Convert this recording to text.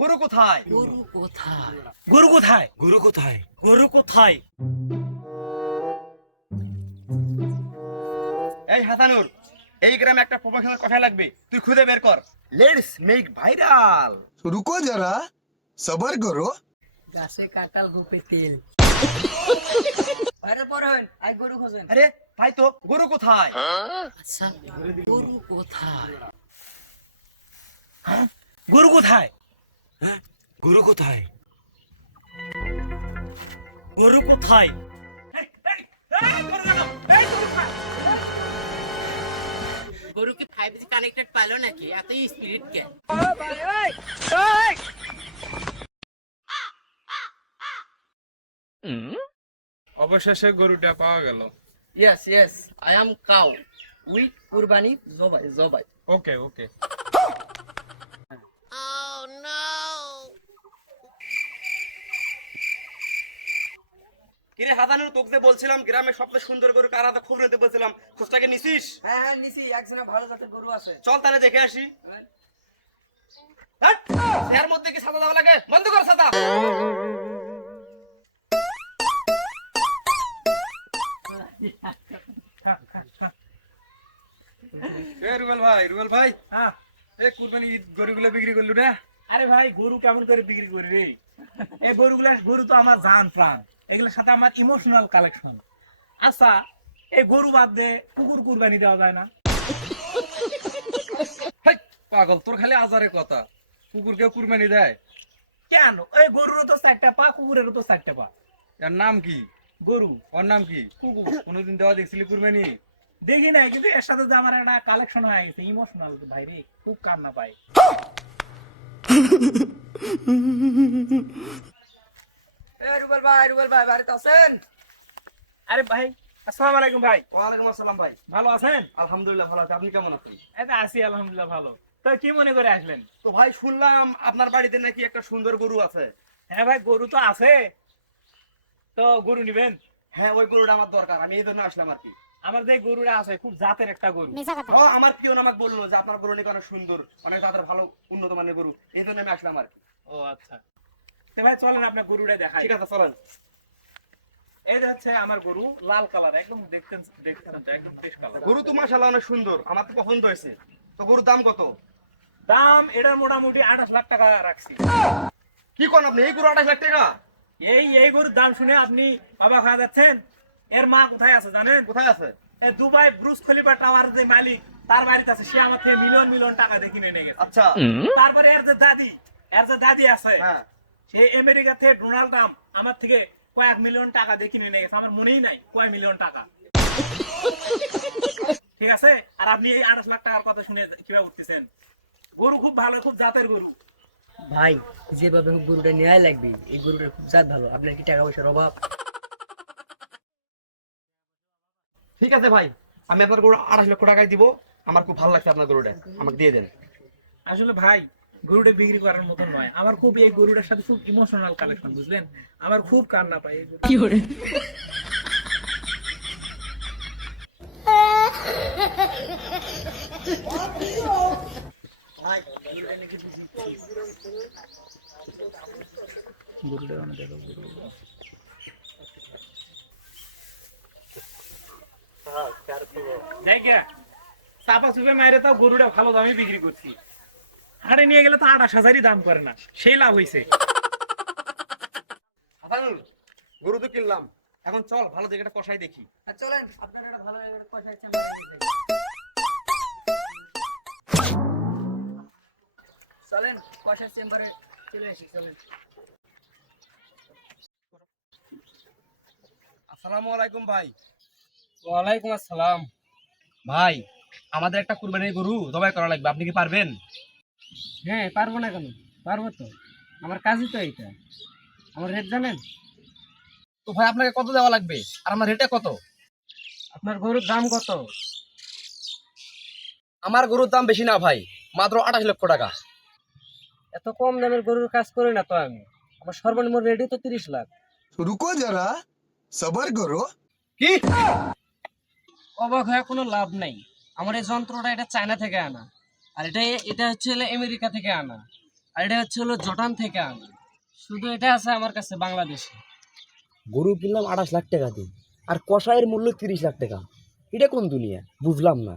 গরু কোথায়? গরু কোথায়? গরু কোথায়? গরু কোথায়? গরু কোথায়? এই হাসানুর, এই গ্রামে একটা প্রমোশনের কথা লাগবে, তুই খুঁজে বের কর। Let's make viral. रुको जरा सबर करो। গাছে কাঁঠাল গুপে তেল। আরে পড়েন, আই গরু খোঁজেন। আরে তাই তো, গরু কোথায়? আচ্ছা, গরু কোথায়? গরু কোথায়? গরু কোথায়? গরু কোথায়? গরু কি 5G কানেক্টেড পাইলো নাকি? এত স্পিরিট কে? অবশেষে গরুটা পাওয়া গেল। Yes, yes. I am cow. With কুরবানি জবাই জবাই। ওকে ওকে। কিরে হাসানুর, তোকে যে বলছিলাম গ্রামের সবচেয়ে সুন্দর গরু কারা, তো খবর নিতে বলছিলাম, খোঁজটাকে নিছিস? হ্যাঁ হ্যাঁ নিছি, একজনের ভালো জাতের গরু আছে। চল তাহলে দেখে আসি। হ্যাট! এর মধ্যে কি ছাতা দেওয়া লাগে? বন্ধ কর ছাতা। রুবেল ভাই, হ্যাঁ। এই কুরবানি ঈদ গরুগুলো বিক্রি করলু না? আরে ভাই, গরু কেমন করে বিক্রি করি রে? এই গরু তো আমার জান প্রাণ, এগুলোর সাথে আমার ইমোশনাল কালেকশন। আচ্ছা, এই গরু বাদ দে কুকুর কুরবানি দেওয়া যায় না? হেই, পাগল, তোর খালি আজারে কথা। কুকুরকে কুরবানি দেয়? কেন? এই গরুরও তো 4টা পা, কুকুরেরও তো 4টা পা। এর নাম কি? গরু। ওর নাম কি? কুকুর। কোনোদিন দেওয়া দেখছিলি কুরবানি? দেখি না, কিন্তু এর সাথে যে আমার একটা কালেকশন হয়ে গেছে, ইমোশনাল ভাই রে, খুব কান্না পাই। রুবেল ভাই বাড়িতে আছেন? আরে ভাই, আসসালামু আলাইকুম ভাই। ওয়ালাইকুম আসসালাম ভাই। ভালো আছেন? আলহামদুলিল্লাহ ভালো আছি, আপনি কেমন আছেন? এই তো আছি আলহামদুলিল্লাহ ভালো। তো কি মনে করে আসলেন? তো ভাই শুনলাম আপনার বাড়িতে নাকি একটা সুন্দর গরু আছে। হ্যাঁ ভাই, গরু তো আছে। তো গরু নিবেন? হ্যাঁ, ওই গরুটা আমার দরকার, আমি এই জন্য আসলাম আর কি। আমার যে গরুটা আছে খুব জাতের একটা গরু। ও, আমার প্রিয় আমাকে বললো যে আপনার গরু নাকি অনেক সুন্দর, অনেক জাতের ভালো উন্নত মানের গরু, এই জন্য আমি আসলাম আর কি। ও আচ্ছা, তো ভাই চলেন আপনার গরুটা দেখাই। ঠিক আছে চলেন। এই হচ্ছে আমার গরু, লাল কালার, একদম দেখতেন একদম ফ্রেশ কালার। গরু তো মাশাআল্লাহ অনেক সুন্দর, আমার তো পছন্দ হয়েছে। তো গরুর দাম কত? দাম এটার মোটামুটি 28 লাখ টাকা রাখছি। কি কোন আপনি, এই গরু 28 লাখ টাকা? এই গরুর দাম শুনে আপনি অবাক হয়ে যাচ্ছেন। এর মা কোথায় আছে জানেন? কোথায় আছে? এই দুবাই ব্রুজ খলিফা টাওয়ারের যে মালিক, তার বাড়িতে আছে। সে আমার থেকে মিলিয়ন মিলিয়ন টাকা দিয়ে কিনে নিয়ে গেছে। আচ্ছা। তারপরে এর যে দাদি আছে, হ্যাঁ। সে আমেরিকা থেকে ডোনাল্ড ট্রাম্প আমার থেকে কয়েক মিলিয়ন টাকা দিয়ে কিনে নিয়ে গেছে। আমার মনেই নাই কয় মিলিয়ন টাকা। ঠিক আছে, আর আপনি এই 28 লাখ টাকার কথা শুনে কিভাবে উঠতেছেন? গরু খুব ভালো, খুব জাতের গরু। ভাই যেভাবে হোক গরুটা নেওয়াই লাগবে, এই গরুটার খুব জাত ভালো। আপনার কি টাকা পয়সার অভাব? ঠিক আছে ভাই, আমি আপনার গরু 28 লক্ষ টাকায় দিব। আমার খুব ভালো লাগছে আপনার গরুটা, আমাকে দিয়ে দেন। আসলে ভাই, গরুটা বিক্রি করার মতো নয়। আমার খুব এই গরুটার সাথে খুব ইমোশনাল কালেকশন, বুঝলেন? আমার খুব কান্না পায়। কি করে? চাপা চুপে মাইরে তাও গরুটা ভালো দামে বিক্রি করছি। হাটে নিয়ে গেলে তো 28,000-ই দাম করে না, সেই লাভ হয়েছে। হাসানুল, গরু তো কিনলাম, এখন চল ভালো দেখে একটা কষাই দেখি। চলেন, আপনার একটা ভালো পয়সা আছে। চলেন পয়সার চেম্বারে চলে আসি, চলেন। আসসালামু আলাইকুম ভাই। ওয়ালাইকুম আসসালাম। ভাই, আমাদের একটা কুরবানির গরু জবাই করা লাগবে, আপনি কি পারবেন? হ্যাঁ, পারবো না কেন? পারবো তো, আমার কাজই তো এইটা। আমার রেট জানেন? তো ভাই আপনাকে কত দেওয়া লাগবে আর আমার রেটে কত? আপনার গরুর দাম কত? আমার গরুর দাম বেশি না ভাই, মাত্র 28 লক্ষ টাকা। এত কম দামের গরুর কাজ করি না তো আমি। আমার সর্বনিম্ন রেটই তো 30 লাখ। रुको जरा सबर करो। কি? অবাক হয়ে কোনো লাভ নাই। আমার এই যন্ত্রটা এটা চায়না থেকে আনা, আর এটা এটা হচ্ছে আমেরিকা থেকে আনা। আর এটা হচ্ছে হলো জটান থেকে আনা। শুধু এটা আছে আমার কাছে বাংলাদেশে। গরু কিনলাম 28 লাখ টাকা দিয়ে, আর কষায়ের মূল্য 30 লাখ টাকা। এটা কোন দুনিয়া বুঝলাম না।